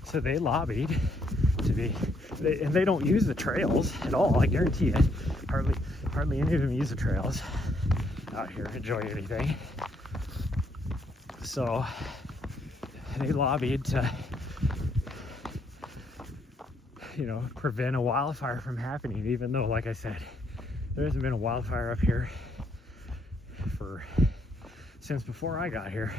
So they lobbied to be, and they don't use the trails at all. I guarantee it. Hardly any of them use the trails out here, enjoy anything. So they lobbied to, you know, prevent a wildfire from happening, even though, like I said, there hasn't been a wildfire up here since before I got here.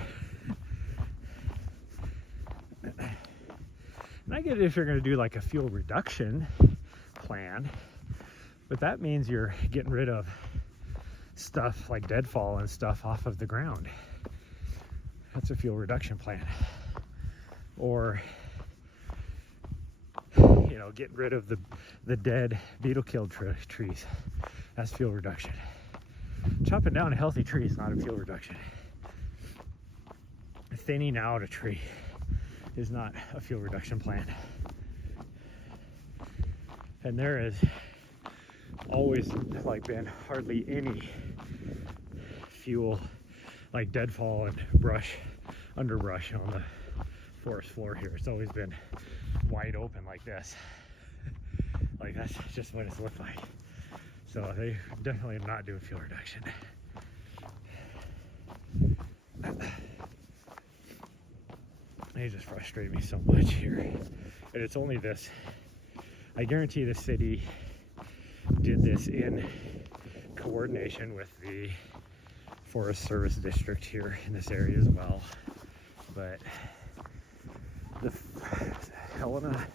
And I get it if you're going to do like a fuel reduction plan, but that means you're getting rid of stuff like deadfall and stuff off of the ground. That's a fuel reduction plan. Or, you know, getting rid of the dead beetle killed trees. That's fuel reduction. Chopping down a healthy tree is not a fuel reduction. Thinning out a tree is not a fuel reduction plan. And there has always like been hardly any fuel like deadfall and brush, underbrush on the forest floor here. It's always been wide open like this. Like that's just what it's looked like. So they definitely are not doing fuel reduction. They just frustrate me so much here. And it's only this. I guarantee the city did this in coordination with the Forest Service District here in this area as well. But the Helena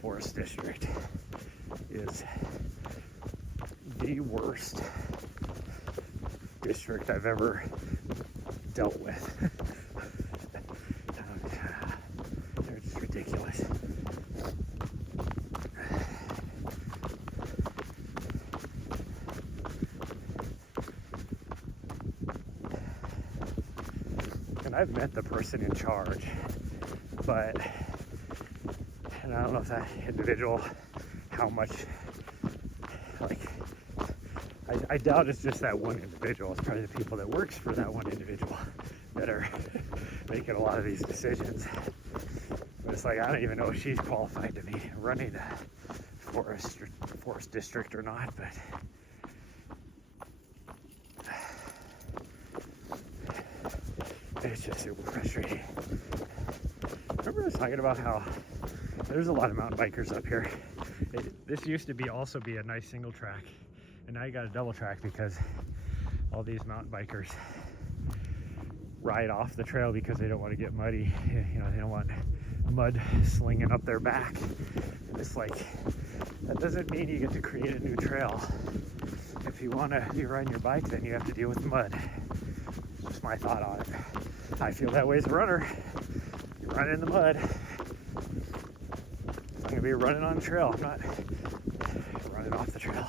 Forest District is the worst district I've ever dealt with. They're just ridiculous. And I've met the person in charge, but, and I don't know if that individual, how much, like, I doubt it's just that one individual. It's probably the people that works for that one individual that are making a lot of these decisions. But it's like, I don't even know if she's qualified to be running a forest district or not, but it's just super frustrating. Remember I was talking about how there's a lot of mountain bikers up here. This used to also be a nice single track, and now you got a double track because all these mountain bikers ride off the trail because they don't want to get muddy. You know, they don't want mud slinging up their back. It's like, that doesn't mean you get to create a new trail. If you want to be riding your bike, then you have to deal with mud. That's just my thought on it. I feel that way as a runner. You're running in the mud. I'm going to be running on the trail. I'm not running off the trail.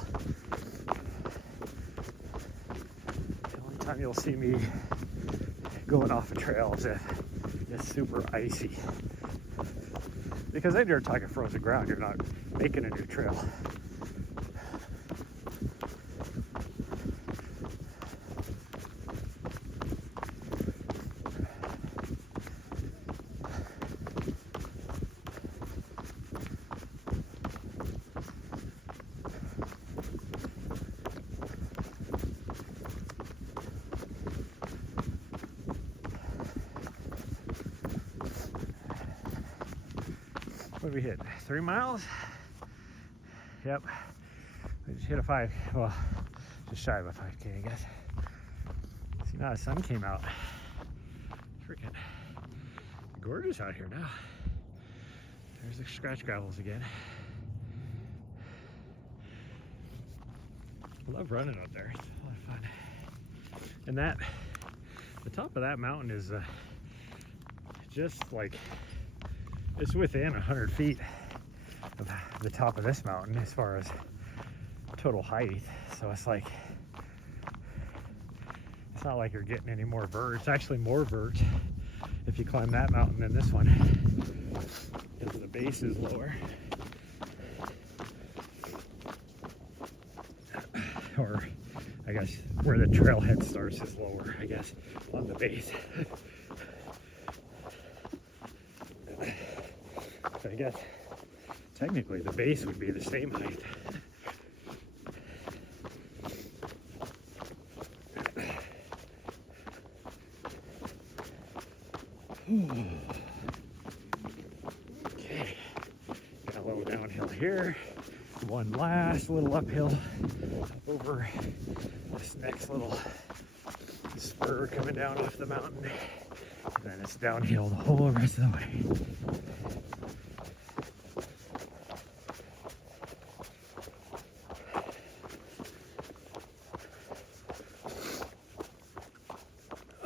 The only time you'll see me going off a trail is if it's super icy. Because then you're talking frozen ground. You're not making a new trail. What did we hit? 3 miles? Yep. We just hit a 5. Well, just shy of a 5K, I guess. See, now the sun came out. Freaking gorgeous out here now. There's the scratch gravels again. I love running up there. It's a lot of fun. And the top of that mountain is just like, it's within 100 feet of the top of this mountain as far as total height. So it's like, it's not like you're getting any more vert. It's actually more vert if you climb that mountain than this one, because the base is lower. Or I guess where the trailhead starts is lower, I guess, on the base. guess technically the base would be the same height. Okay, got a little downhill here. One last little uphill over this next little spur coming down off the mountain. And then it's downhill the whole rest of the way.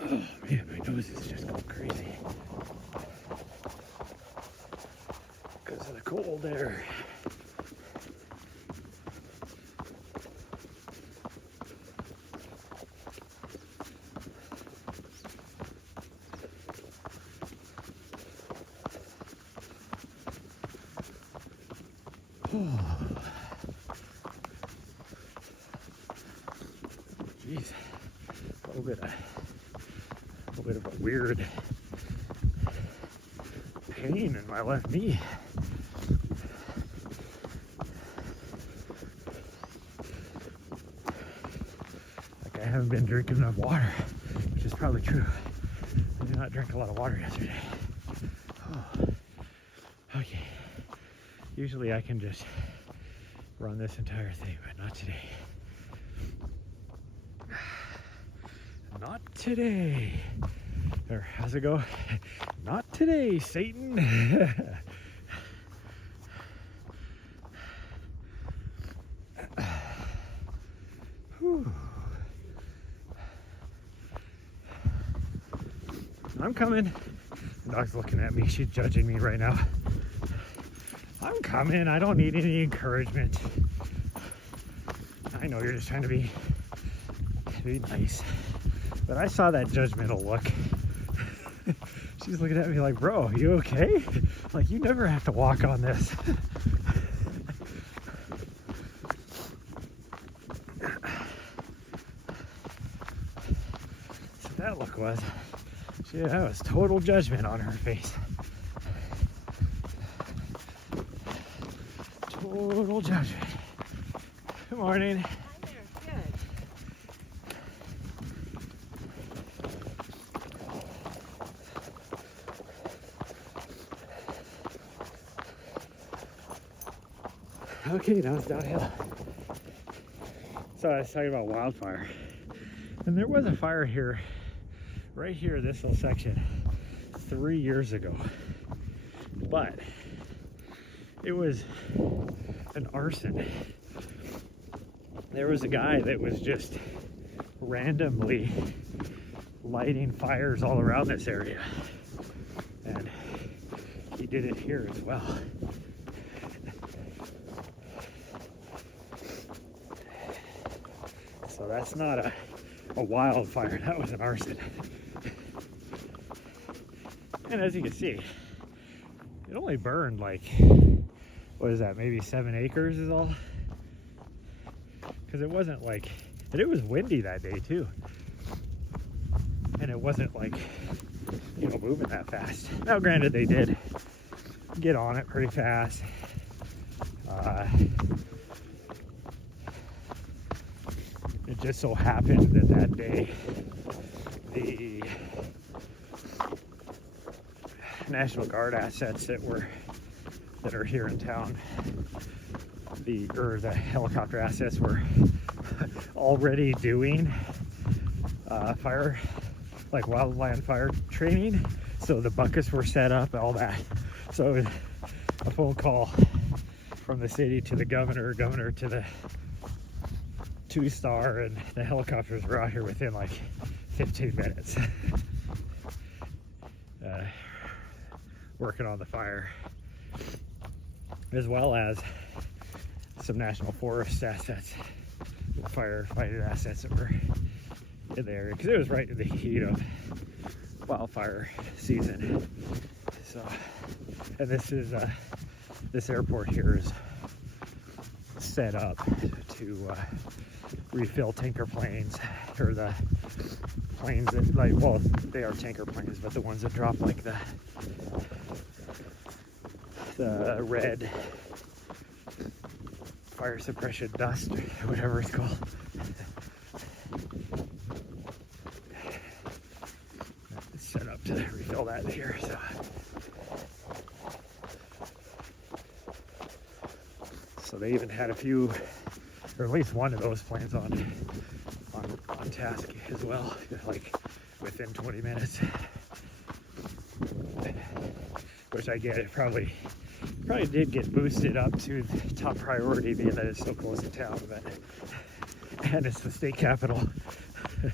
Oh man, my nose is just going crazy because of the cold air. Jeez, a little bit of a weird pain in my left knee. Like I haven't been drinking enough water, which is probably true. I did not drink a lot of water yesterday. Oh. Okay. Usually I can just run this entire thing, but not today. Not today. Or how's it go? Not today, Satan. Whew. I'm coming. The dog's looking at me. She's judging me right now. I'm coming. I don't need any encouragement. I know you're just trying to be nice. But I saw that judgmental look. She's looking at me like, bro, you okay? Like, you never have to walk on this. So that look was, that was total judgment on her face. Total judgment. Good morning. Hi there. Good. Okay, now it's downhill. So I was talking about wildfire. And there was a fire here, right here, this little section, 3 years ago. But it was an arson. There was a guy that was just randomly lighting fires all around this area. And he did it here as well. So that's not a wildfire, that was an arson. And as you can see, it only burned like, what is that, maybe 7 acres is all? Because it wasn't like, and it was windy that day too. And it wasn't like, you know, moving that fast. Now granted, they did get on it pretty fast. It just so happened that that day, the National Guard assets that are here in town, the helicopter assets were already doing fire, like wildland fire training. So the buckets were set up, all that. So a phone call from the city to the governor to the 2-star, and the helicopters were out here within like 15 minutes. Working on the fire, as well as some National Forest assets, firefighting assets that were in the area, because it was right in the heat of wildfire season. So, and this airport here is set up to refill tanker planes, or the planes that, like, well, they are tanker planes, but the ones that drop like the the red fire suppression dust, or whatever it's called. It's set up to refill that here, so they even had a few, or at least one of those planes on task as well, like within 20 minutes. Which I get, it probably did get boosted up to the top priority being that it's so close to town, but and it's the state capital. Okay,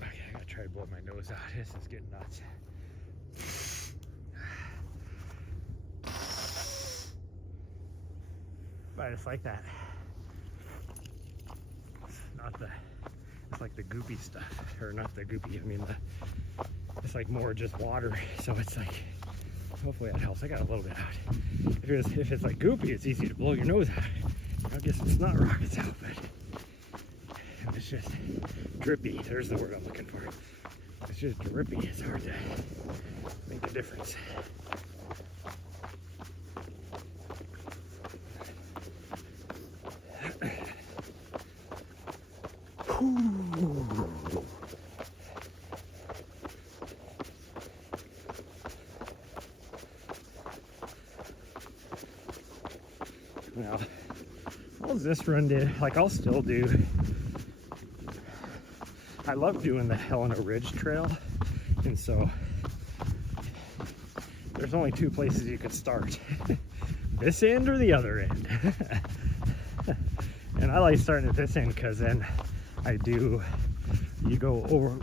I gotta try to blow my nose out. This is getting nuts. But it's like that. It's like the goopy stuff, or not the goopy, I mean it's like more just water, so it's like, hopefully that helps. I got a little bit out. If it's like goopy, it's easy to blow your nose out. I'll get some snot rockets out, but if it's just drippy, there's the word I'm looking for. If it's just drippy, it's hard to make a difference. Now, all this run did, like I'll still do, I love doing the Helena Ridge Trail, and so there's only two places you could start, this end or the other end. And I like starting at this end because then you go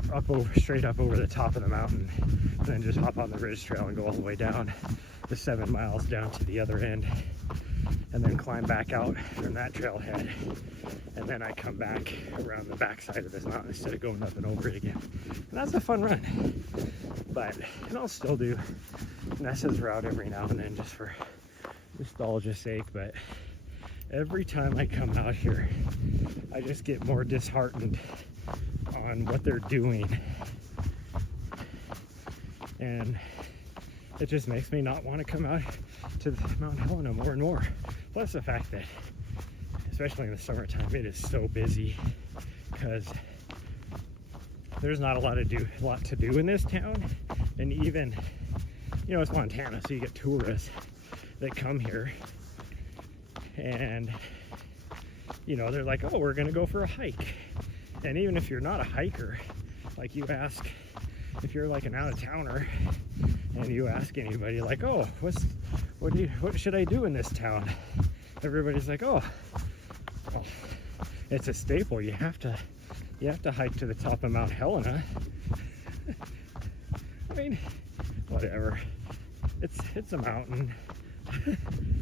straight up over the top of the mountain, and then just hop on the ridge trail and go all the way down the 7 miles down to the other end, and then climb back out from that trailhead, and then I come back around the backside of this mountain instead of going up and over it again. And that's a fun run. And I'll still do Nessa's route every now and then just for nostalgia's sake, but every time I come out here, I just get more disheartened on what they're doing. And it just makes me not want to come out to Mount Helena more and more. Plus the fact that, especially in the summertime, it is so busy because there's not a lot to do in this town. And even, you know, it's Montana, so you get tourists that come here and, you know, they're like, oh, we're gonna go for a hike. And even if you're not a hiker, like you ask, if you're like an out-of-towner and you ask anybody like, oh, what should I do in this town? Everybody's like, oh, well, it's a staple. You have to hike to the top of Mount Helena. I mean, whatever. It's a mountain.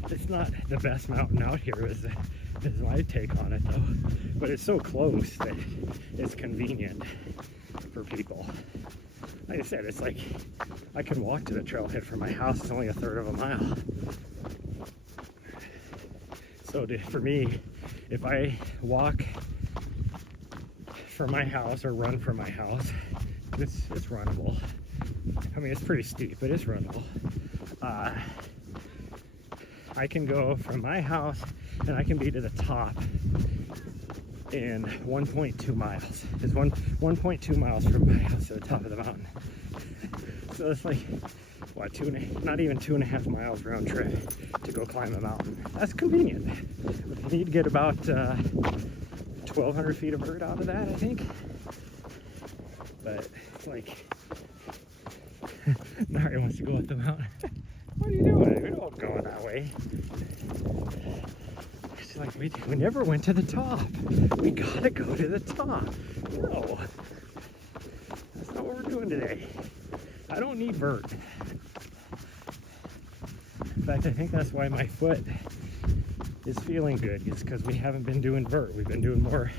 It's not the best mountain out here is my take on it though. But it's so close that it's convenient for people. Like I said, it's like I can walk to the trailhead from my house. It's only a third of a mile. So for me, if I walk from my house or run from my house, it's runnable. I mean, it's pretty steep, but it's runnable. I can go from my house and I can be to the top in 1.2 miles. It's 1.2 miles from my house to the top of the mountain. So it's like, what, not even 2.5 miles round trip to go climb a mountain. That's convenient. You need to get about 1,200 feet of vert out of that, I think. But it's like, Nahri wants to go up the mountain. What are you doing? We don't go that way. It's like, we never went to the top. We gotta go to the top. No, that's not what we're doing today. I don't need vert. In fact, I think that's why my foot is feeling good. It's because we haven't been doing vert. We've been doing more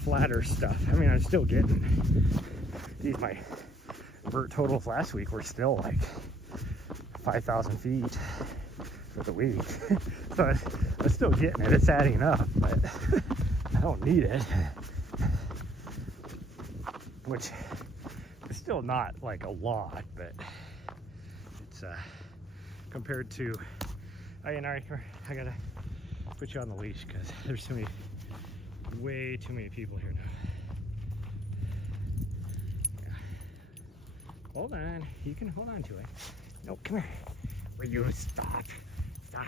flatter stuff. I mean, I'm still getting these. My vert totals last week were still like 5,000 feet for the week. So I'm still getting it. It's adding up, but don't need it. Which is still not like a lot, but it's compared to, oh yeah, Nahri, come here. I gotta put you on the leash because there's way too many people here now. Yeah. Hold on, you can hold on to it. No, come here. Will you stop? Stop.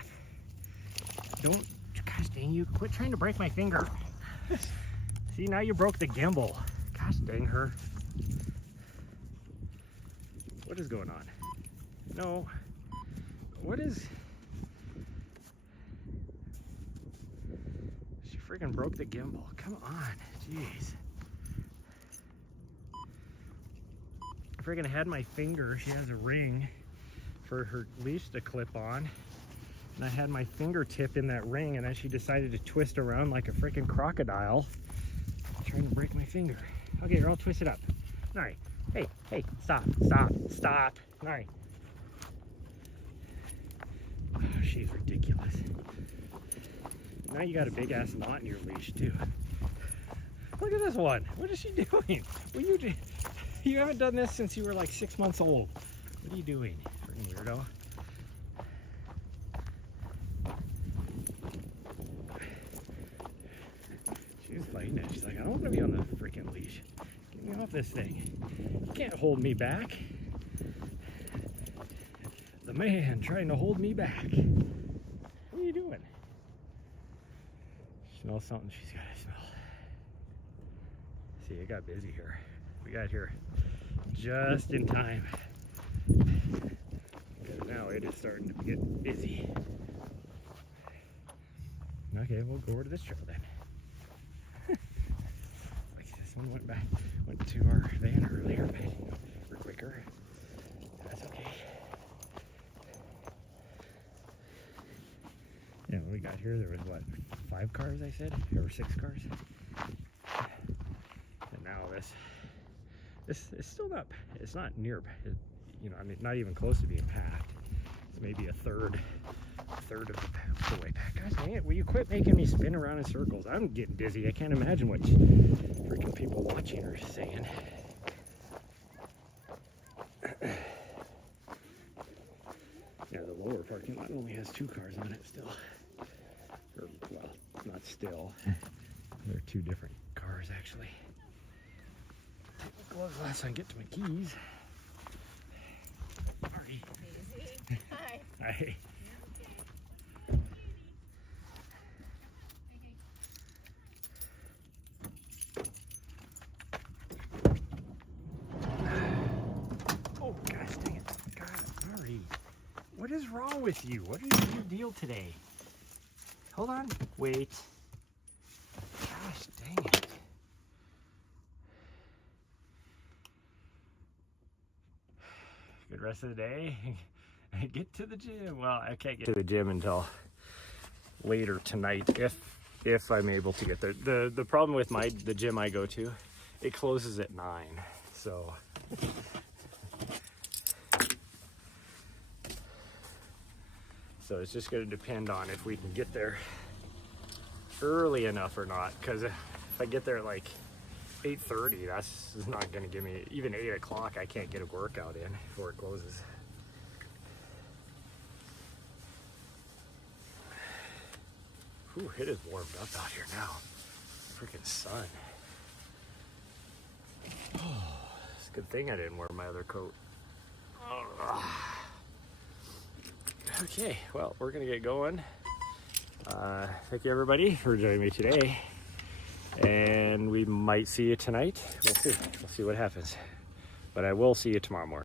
Don't, gosh dang you, quit trying to break my finger. See, now you broke the gimbal. Gosh dang her. What is going on? No. What is... She freaking broke the gimbal. Come on. Jeez. I freaking had my finger. She has a ring for her leash to clip on. And I had my fingertip in that ring, and then she decided to twist around like a freaking crocodile, trying to break my finger. Okay, girl, twist it up. Nahri, hey, stop. Nahri. Oh, she's ridiculous. Now you got a big ass knot in your leash too. Look at this one. What is she doing? Well, you haven't done this since you were like 6 months old. What are you doing, freaking weirdo? She was fighting it. She's like, I don't want to be on the freaking leash. Get me off this thing. You can't hold me back. The man trying to hold me back. What are you doing? Smell something she's got to smell. See, it got busy here. We got here just in time. Because now it is starting to get busy. Okay, we'll go over to this trail then. Someone went to our van earlier, but we're quicker. That's okay. Yeah, what we got here, there was what, 5 cars I said? Or 6 cars? And now this is still not, it's not near, you know, I mean, not even close to being packed. It's maybe a third of the way back. Gosh dang it, will you quit making me spin around in circles? I'm getting dizzy. I can't imagine what freaking people watching are saying. Yeah, the lower parking lot only has 2 cars on it still. Or, well, not still. They're 2 different cars actually. Take my gloves off so I can get to my keys. Sorry. Hi. Hi. Oh, gosh dang it. God, Nahri. What is wrong with you? What is your deal today? Hold on. Wait. Gosh dang it. Good rest of the day. Get to the gym. Well, I can't get to the gym until later tonight if I'm able to get there. The problem with the gym I go to, it closes at 9. So it's just going to depend on if we can get there early enough or not, because if I get there at like 8:30, that's not going to give me, even 8 o'clock I can't get a workout in before it closes. Whew, it is warmed up out here now. Freaking sun. Oh, it's a good thing I didn't wear my other coat. Okay, well, we're gonna get going. Thank you everybody for joining me today. And we might see you tonight. We'll see what happens. But I will see you tomorrow morning.